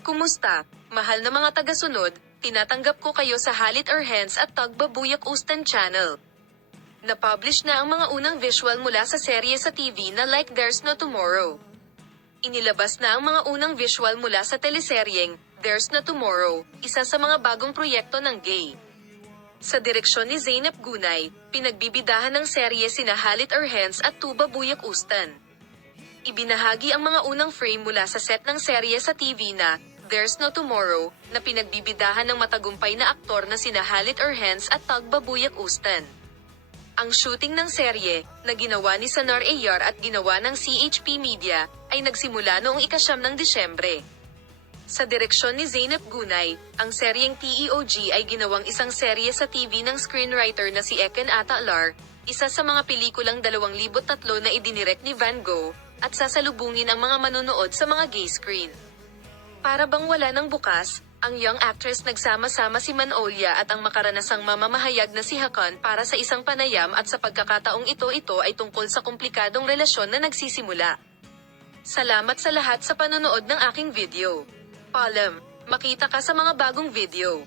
Kumusta, mahal na mga tagasunod, tinatanggap ko kayo sa Halit or Hens at Tagbabuyak Ustan channel. Na-publish na ang mga unang visual mula sa serye sa TV na Like There's No Tomorrow. Inilabas na ang mga unang visual mula sa teleseryeng There's No Tomorrow, isa sa mga bagong proyekto ng Gay. Sa direksyon ni Zeynep Gunay, pinagbibidahan ng serye sina Halit or Hens at Tugbabuyak Ustan. Ibinahagi ang mga unang frame mula sa set ng serye sa TV na There's No Tomorrow, na pinagbibidahan ng matagumpay na aktor na sina Halit or Hens at Tugbabuyak Ustan. Ang shooting ng serye, na ginawa ni Sanar Ayar at ginawa ng CHP Media, ay nagsimula noong 9 ng Disyembre. Sa direksyon ni Zeynep Gunay, ang seryeng TEOG ay ginawang isang serye sa TV ng screenwriter na si Eken Atalar, isa sa mga pelikulang 2003 na idinirect ni Van Gogh, at sasalubungin ang mga manonood sa mga gay screen. Para bang wala ng bukas, ang young actress nagsama-sama si Manolya at ang makaranasang mamamahayag na si Hakan para sa isang panayam at sa pagkakataong ito ay tungkol sa komplikadong relasyon na nagsisimula. Salamat sa lahat sa panonood ng aking video. Paalam, makita ka sa mga bagong video.